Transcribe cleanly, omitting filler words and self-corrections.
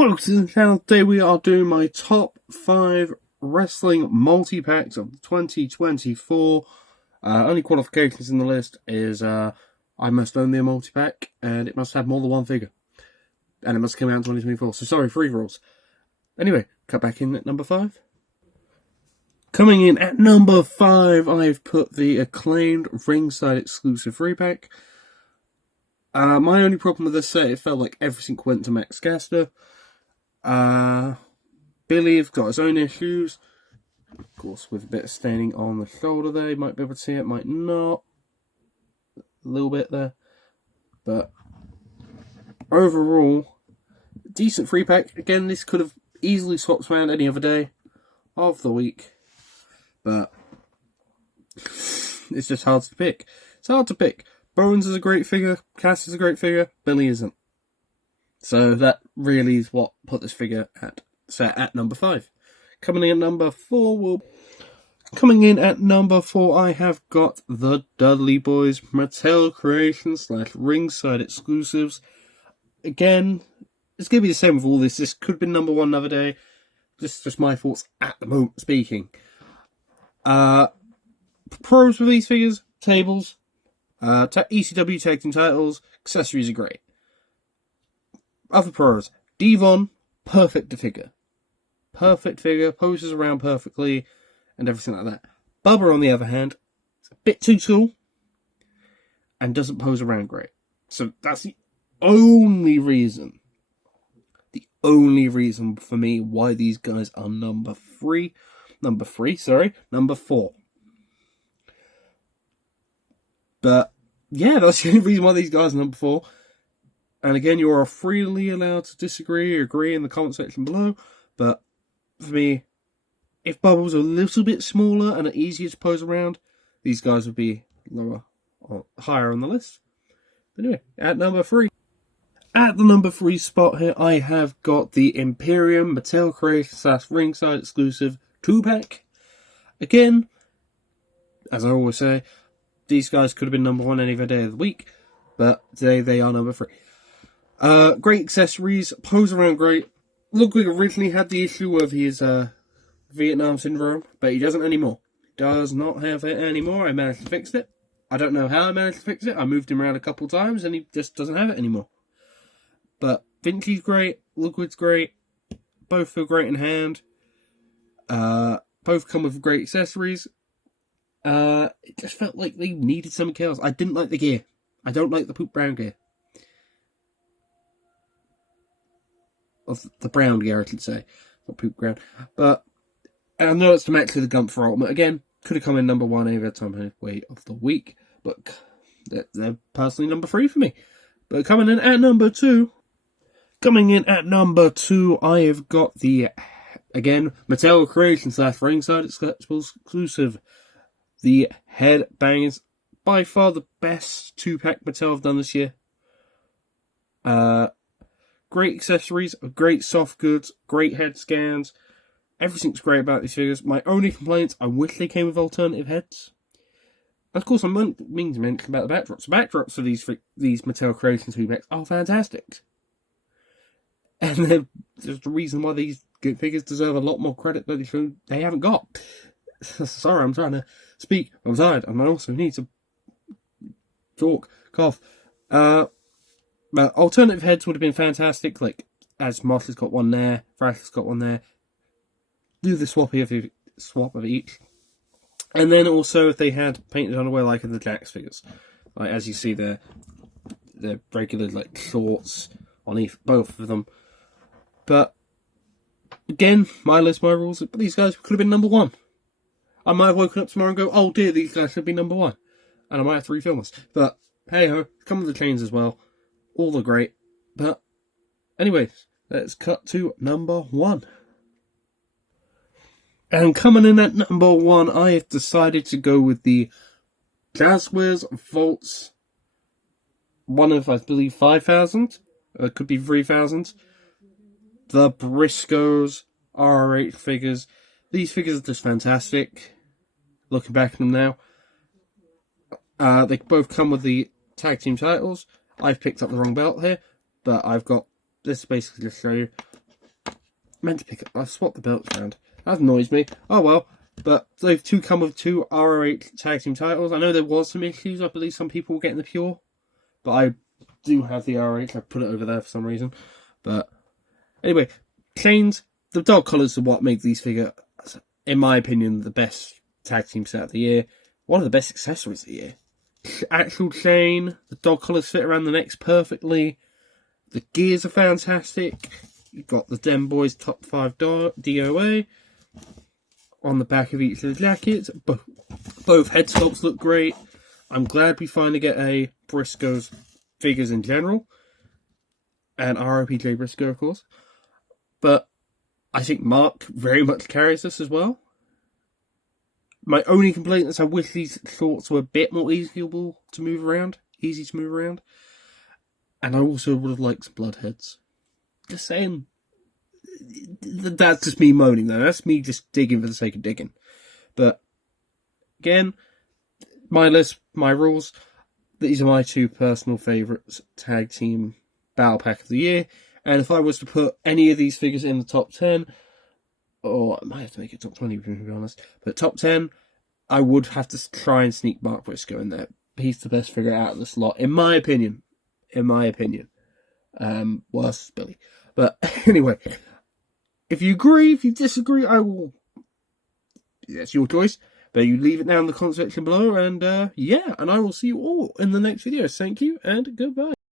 Welcome to the channel. Today we are doing my top 5 wrestling multi-packs of 2024. Only qualifications in the list is I must own the multi-pack and it must have more than one figure. And it must come out in 2024. So sorry, free rolls. Anyway, cut back in at number 5. Coming in at number 5, I've put the acclaimed ringside exclusive 3-pack. My only problem with this set, it felt like everything went to Max Caster. Billy's got his own issues. Of course, with a bit of staining on the shoulder there. You might be able to see it, might not. A little bit there. But overall, decent 3-pack. Again, this could have easily swapped around any other day of the week. But it's just hard to pick. It's hard to pick. Bones is a great figure. Cass is a great figure. Billy isn't. So that really is what put this figure at number 5. Coming in at number 4, I have got the Dudley Boys Mattel Creations / Ringside Exclusives. Again, it's going to be the same with all this. This could have been number 1 another day. This is just my thoughts at the moment speaking. Pros for these figures, tables, ECW tag team titles, accessories are great. Other pros, Devon, perfect figure. Perfect figure, poses around perfectly, and everything like that. Bubba, on the other hand, is a bit too tall, and doesn't pose around great. So that's the only reason for me why these guys are number 4. But, yeah, that's the only reason why these guys are number 4. And again, you are freely allowed to disagree or agree in the comment section below. But for me, if Bubba was a little bit smaller and easier to pose around, these guys would be lower or higher on the list. But anyway, at number 3. At the number 3 spot here, I have got the Imperium Mattel Creation / Ringside Exclusive 2-pack. Again, as I always say, these guys could have been number 1 any other day of the week, but today they are number 3. Great accessories, pose around great. Ludwig originally had the issue of his Vietnam syndrome, but he doesn't anymore. Does not have it anymore. I managed to fix it. I don't know how I managed to fix it. I moved him around a couple times and he just doesn't have it anymore. But Vinci's great, Ludwig's great. Both feel great in hand. Both come with great accessories. It just felt like they needed something else. I didn't like the gear. I don't like the poop brown gear. Of the brown gear, I should say. Not poop brown. But I know it's the match with the Gunther Ultimate. Again, could have come in number 1 every time way of the week. But they're personally number 3 for me. But coming in at number 2. I have got the, again, Mattel Creation / Ringside Exclusive. The Headbangers. By far the best 2-pack Mattel have done this year. Great accessories, great soft goods, great head scans. Everything's great about these figures. My only complaints, I wish they came with alternative heads. Of course, I mean to mention about the backdrops. The backdrops for these Mattel Creations 2-packs are fantastic. And there's the reason why these figures deserve a lot more credit that they haven't got. Sorry, I'm trying to speak. I'm tired, and I also need to cough. But alternative heads would have been fantastic, like as Marshall's got one there, Thrasher's got one there. Do the swap of each. And then also if they had painted underwear like in the Jax figures. Like as you see there, the regular like shorts on both of them. But again, my list, my rules, but these guys could have been number 1. I might have woken up tomorrow and go, oh dear, these guys should be number 1. And I might have to refilm this. But hey ho, come with the chains as well. All are great. But anyways, let's cut to number 1. And coming in at number 1, I have decided to go with the Jazzwares Vaults. One of, I believe, 5,000. It could be 3,000. The Briscoes RRH figures. These figures are just fantastic. Looking back at them now. They both come with the tag team titles. I've picked up the wrong belt here, but I've got this basically to show you. meant to pick up. I've swapped the belts around. That annoys me. Oh well. But those two come with 2 ROH tag team titles. I know there was some issues. I believe some people were getting the pure. But I do have the ROH. I put it over there for some reason. But anyway, chains. The dog collars are what made these figures, in my opinion, the best tag team set of the year. One of the best accessories of the year. Actual chain. The dog collars fit around the necks perfectly. The gears are fantastic. You've got the Den Boys top 5 DOA on the back of each of the jackets. Both head sculpts look great. I'm glad we finally get a Briscoe's figures in general. And ROPJ Briscoe, of course. But I think Mark very much carries this as well. My only complaint is I wish these shorts were a bit more easy to move around. And I also would have liked some bloodheads. Just saying. That's just me moaning though. That's me just digging for the sake of digging. But again, my list, my rules. These are my 2 personal favourites tag team battle pack of the year. And if I was to put any of these figures in the top 10, or I might have to make it top 20 to be honest, but top 10, I would have to try and sneak Mark Briscoe in there. He's the best figure out of the slot, in my opinion. Worse Billy. But anyway, if you agree, if you disagree, that's your choice. But you leave it down in the comment section below, and and I will see you all in the next video. Thank you, and goodbye.